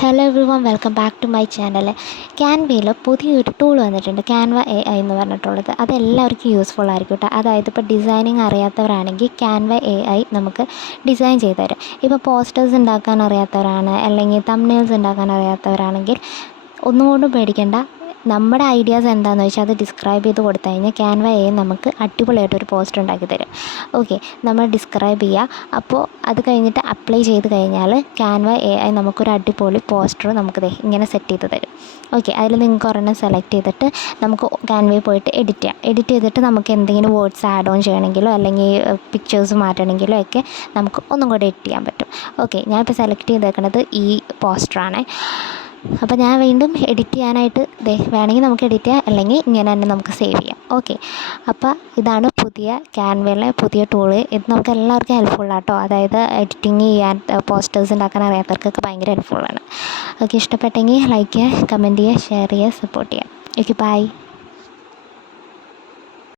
Hello everyone, welcome back to my channel. ക്യാൻവയിൽ പുതിയൊരു tool വന്നിട്ടുണ്ട്, ക്യാൻവ AI എന്ന് പറഞ്ഞിട്ടുള്ളത്. അതെല്ലാവർക്കും യൂസ്ഫുൾ ആയിരിക്കും കേട്ടോ. അതായത് ഇപ്പോൾ ഡിസൈനിങ് അറിയാത്തവരാണെങ്കിൽ ക്യാൻവ AI നമുക്ക് ഡിസൈൻ ചെയ്ത് തരും. ഇപ്പോൾ പോസ്റ്റേഴ്സ് ഉണ്ടാക്കാൻ അറിയാത്തവരാണ്, അല്ലെങ്കിൽ തംബ്നെയിൽസ് ഉണ്ടാക്കാൻ അറിയാത്തവരാണെങ്കിൽ ഒന്നുകൊണ്ടും പേടിക്കേണ്ട. നമ്മുടെ ഐഡിയാസ് എന്താണെന്ന് വെച്ചാൽ അത് ഡിസ്ക്രൈബ് ചെയ്ത് കൊടുത്തു കഴിഞ്ഞാൽ ക്യാൻവ AI നമുക്ക് അടിപൊളിയായിട്ടൊരു പോസ്റ്റർ ഉണ്ടാക്കി തരും. ഓക്കെ, നമ്മൾ ഡിസ്ക്രൈബ് ചെയ്യുക. അപ്പോൾ അത് കഴിഞ്ഞിട്ട് അപ്ലൈ ചെയ്ത് കഴിഞ്ഞാൽ ക്യാൻവ AI നമുക്കൊരു അടിപൊളി പോസ്റ്റർ നമുക്ക് ഇങ്ങനെ സെറ്റ് ചെയ്ത് തരും. ഓക്കെ, അതിൽ നിങ്ങൾക്ക് ഒരെണ്ണം സെലക്ട് ചെയ്തിട്ട് നമുക്ക് ക്യാൻവയിൽ പോയിട്ട് എഡിറ്റ് ചെയ്യാം. എഡിറ്റ് ചെയ്തിട്ട് നമുക്ക് എന്തെങ്കിലും വേർഡ്സ് ആഡ് ഓൺ ചെയ്യണമെങ്കിലോ അല്ലെങ്കിൽ പിക്ചേഴ്സ് മാറ്റണമെങ്കിലോ ഒക്കെ നമുക്ക് ഒന്നും കൂടെ എഡിറ്റ് ചെയ്യാൻ പറ്റും. ഓക്കെ, ഞാനിപ്പോൾ സെലക്ട് ചെയ്തേക്കുന്നത് ഈ പോസ്റ്ററാണ്. അപ്പോൾ ഞാൻ വീണ്ടും എഡിറ്റ് ചെയ്യാനായിട്ട് വേണമെങ്കിൽ നമുക്ക് എഡിറ്റ് ചെയ്യാം, അല്ലെങ്കിൽ ഇങ്ങനെ തന്നെ നമുക്ക് സേവ് ചെയ്യാം. ഓക്കെ, അപ്പോൾ ഇതാണ് പുതിയ ക്യാൻവയിലെ പുതിയ ടൂള്. ഇത് നമുക്ക് എല്ലാവർക്കും ഹെൽപ്ഫുള്ളാണ് കേട്ടോ. അതായത് എഡിറ്റിങ് ചെയ്യാൻ, പോസ്റ്റേഴ്സ് ഉണ്ടാക്കാൻ അറിയാത്തവർക്കൊക്കെ ഭയങ്കര ഹെൽപ്ഫുള്ളാണ്. ഓക്കെ, ഇഷ്ടപ്പെട്ടെങ്കിൽ ലൈക്ക് ചെയ്യുക, കമൻറ്റ് ചെയ്യുക, ഷെയർ ചെയ്യുക, സപ്പോർട്ട് ചെയ്യുക. Okay, by.